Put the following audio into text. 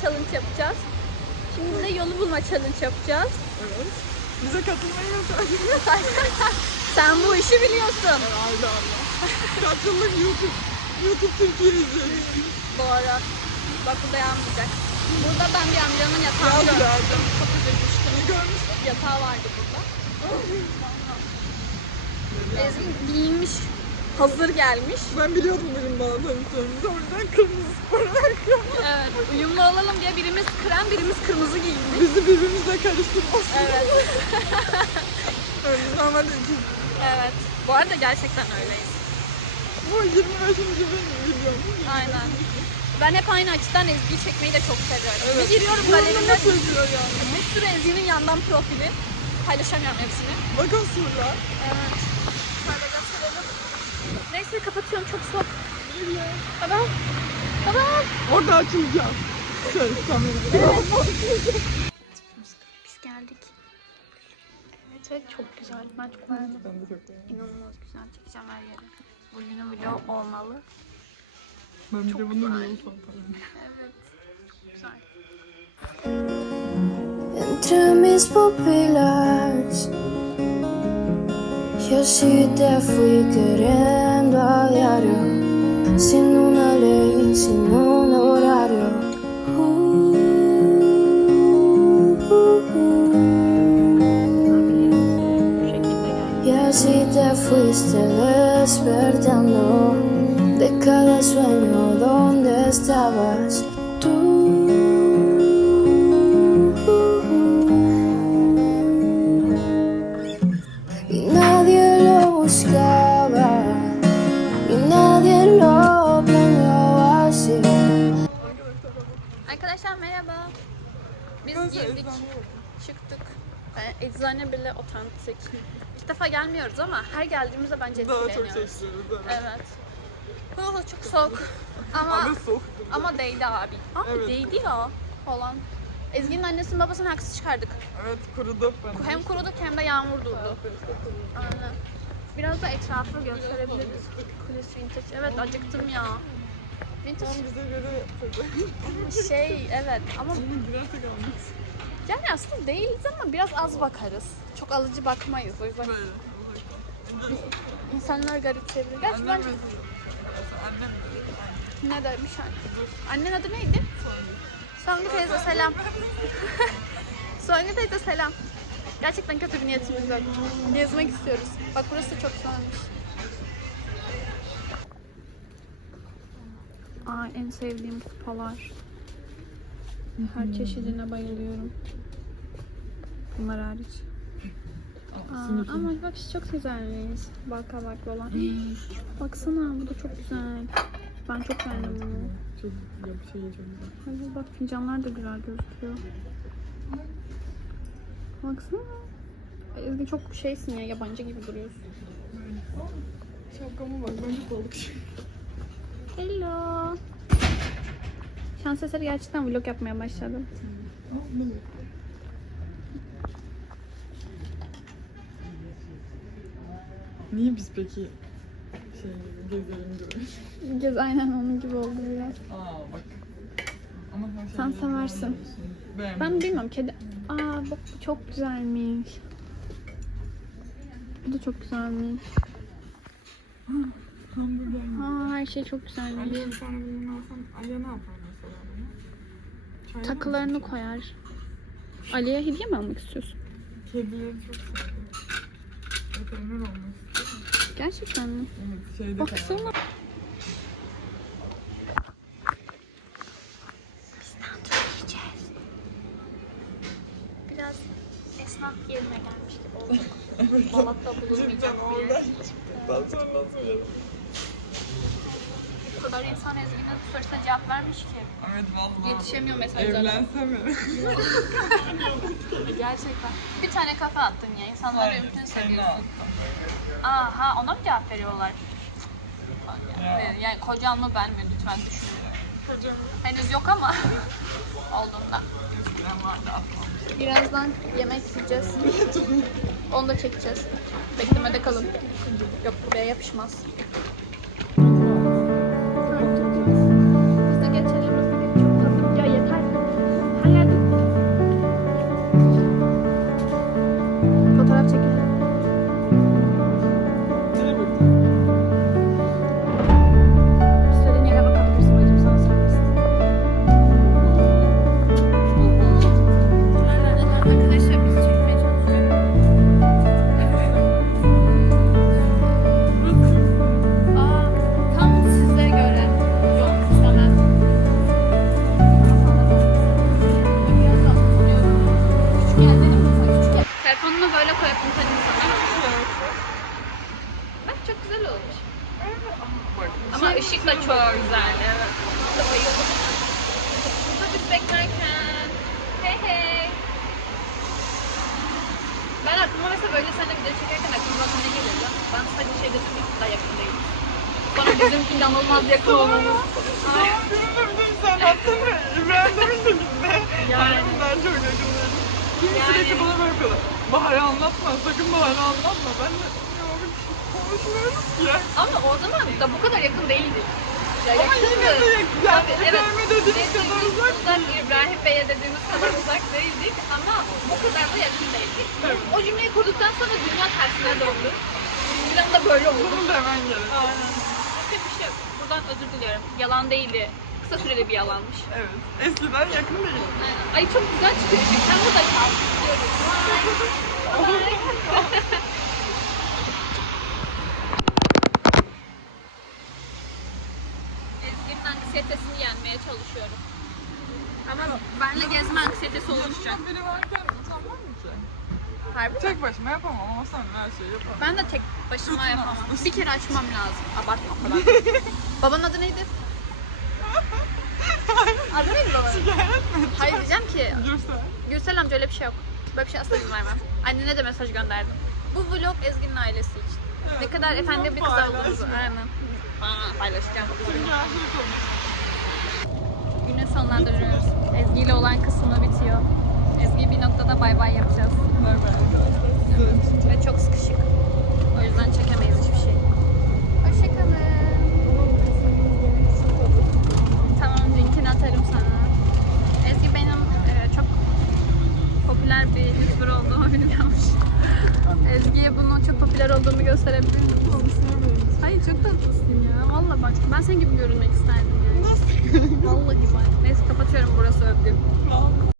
challenge yapacağız. Şimdi de yolu bulma challenge yapacağız. Evet. Bize katılmayı yeter. Sen bu işi biliyorsun. Haydi Allah. Kaç yıllık YouTube, YouTube Türkiye izliyoruz. Doğru. Bak burada yanmayacak. Burada ben bir amcanın Yaz yatağını gördüm. geldi. Çok üzülmüştüm. Ne görmüşsün? Yatağı vardı burada. Ezgi giyinmiş, hazır gelmiş. Ben biliyordum bugün bana tanıştığımızı. O yüzden kırmızı spor. Evet, uyumlu olalım diye birimiz krem, birimiz kırmızı giyindik. Bizi birbirimizle karıştırmasın. Evet, Evet, biz normalde evet. Bu arada gerçekten öyleyiz. bu 25. benim biliyorum. Aynen. Ben hep aynı açıdan Ezgi'yi çekmeyi de çok seviyorum. Evet. Bir giriyorum galerime, bir sürü Ezgi'nin yandan profili. Paylaşamıyorum hepsini. Bakın surlar. Evet. Neyse kapatıyorum çok soğuk. Baba. Baba. Orada açılacağım. Şey, kamerayı. Biz geldik. Evet ve çok güzel. Ben çok beğendim. Ben de çok beğendim. İnanılmaz güzel. Çekeceğim her yeri. Bugünün vlog olmalı. Ben bir de bunu biliyorum zaten. Evet. Çok güzel. Entre mis pupilas Y así te fui queriendo a diario Sin una ley, sin un horario. Y así te fuiste despertando De cada sueño donde estabas Biz girdik, çıktık. E, eczane bile otantik. İlk defa gelmiyoruz ama her geldiğimizde bence Daha çok etkileniyoruz. şaşırıyoruz. Evet. Evet. Oh, çok soğuk. Ama Ama soğuk. ama değdi abi. Abi Evet. değdi ya falan. Ezgi'nin annesinin babasını haksız çıkardık. Evet kurudu. Ben Hem kuruduk hem de yağmur durdu. Aynen. Biraz da etrafı gösterebiliriz. Kulis Vintage. Evet acıktım ya. Vintage Tam bize göre çok şey evet ama yani aslında değiliz ama biraz az bakarız. Çok alıcı bakmayız o yüzden. Böyle. İnsanlar garip çevirir. Gerçi ben. Annem ne demiş anne? Annen adı neydi? Songül teyze selam. Songül teyze selam. Gerçekten kötü bir niyetimiz yok. Gezmek istiyoruz. Bak burası çok güzelmiş. Aa en sevdiğim kupalar. Her çeşidine bayılıyorum. Bunlar hariç. Aa, ama bak şu çok güzelmiş. Baka bak olan. Baksana bu da çok güzel. Ben çok beğendim bunu. Çok güzel bir şey çok güzel. Hadi bak fincanlar da güzel gözüküyor. Baksana. Ezgi çok şeysin ya yabancı gibi duruyorsun. Şapkama bak ben çok balıkçı. Hello. Şans eseri gerçekten vlog yapmaya başladım. Niye biz peki şey gezelim diyoruz? Gez aynen onun gibi oldu biraz. Aa bak. Ama sen, Sen seversin. Ben bilmiyorum kedi. Aa bak bu çok güzelmiş. Bu da çok güzelmiş. Hamburger mi? Aa her şey çok güzelmiş. Ali'ye bir tane bundan alsam Ali'ye ne yapar mesela bunu? Çayla mı Takılarını koyar. Ali'ye hediye mi almak istiyorsun? Kedileri çok seviyorum. Veteriner olmak istiyorum. Gerçekten mi? Evet şeyde Baksana. esnaf yerine gelmiş gibi olduk. Malatya bulunmayacak bir yer. çıktıktan sonra nasıl yerim? O kadar insan Ezgi'nin sorusuna cevap vermiş ki. Evet vallahi. Yetişemiyor mesajlara. Evlensem mi? Gerçekten. Bir tane kafa attın ya. İnsanları Aynen, mümkün seviyorsun. Aha ona mı cevap veriyorlar? Ya. Yani kocan mı ben mi lütfen düşünün. Kocam Henüz yok ama olduğunda. Birazdan yemek yiyeceğiz. Onu da çekeceğiz. Beklemede kalın. Yok buraya yapışmaz. Telefonumu böyle koyup internet sanırım. Bak çok güzel olmuş. Ama şey- ışık da şey çok güzel. Evet. Bayıldım. Burada biz beklerken. Hey hey. Ben aklıma mesela böyle seninle video çekerken aklıma ne geliyordu? Ben sadece şey dedim ya, daha yakın değil. Sonra bizim inanılmaz yakın olmamız. Ay. Bilmiyorum sen attın mı? İbrahim Demin de gitti. Yani. Harbiden çok yakınlar. Kim Yani. sürekli bana böyle yapıyorlar. Bahar'ı anlatma, sakın Bahar'ı anlatma. Ben de şey konuşmuyoruz ki ya. Ama o zaman da bu kadar yakın değildik. Ya Ama yine de yakın. Yani Tabii, evet. İbrahim'e dediğimiz kadar uzak uzak İbrahim Bey'e dediğimiz kadar uzak değildik ama bu kadar da yakın değildik. Evet. O cümleyi kurduktan sonra dünya tersine döndü. Bir anda böyle oldu. Bunu demen gerek. Aynen. Başka bir şey yok. Buradan özür diliyorum. Yalan değildi. Kısa süreli bir yalanmış. Evet. Eskiden yakın değil. Aynen. Ay çok güzel çıkıyor. Sen burada kal. Gidiyoruz. Bye. Bye. Ezgi'nin anksiyetesini yenmeye çalışıyorum. Ama benle gezme anksiyetesi oluşacak. Yanında biri varken utanmam mı ki? Harbi. Tek başıma yapamam ama sen her şeyi yaparım. Ben de tek başıma yapamam. Bir kere açmam lazım. Abartma o kadar. Babanın adı neydi? Adı neydi babanın? Hayır diyeceğim ki Gürsel. Gürsel amca öyle bir şey yok. Böyle bir şey asla izin vermem. Annene de mesaj gönderdim. Bu vlog Ezgi'nin ailesi için. Ne Evet, kadar bunu efendi bir kız olduğunuzu. Aynen. Aa, paylaşacağım. Günü sonlandırıyoruz. Ezgi ile olan kısmı bitiyor. Ezgi bir noktada bay bay yapacağız. Bay bay arkadaşlar. Ve çok sıkışık. O yüzden çekemeyiz hiçbir şey. Hoşçakalın. Tamam linkini atarım sana. Ezgi benim e, çok popüler bir YouTuber olduğumu biliyormuş. Ezgi'ye bunu çok popüler olduğumu gösterebilir miyim? Hayır çok tatlısın ya. Valla bak ben senin gibi görünmek isterdim yani. Vallahi bak. Neyse kapatıyorum burası övgü.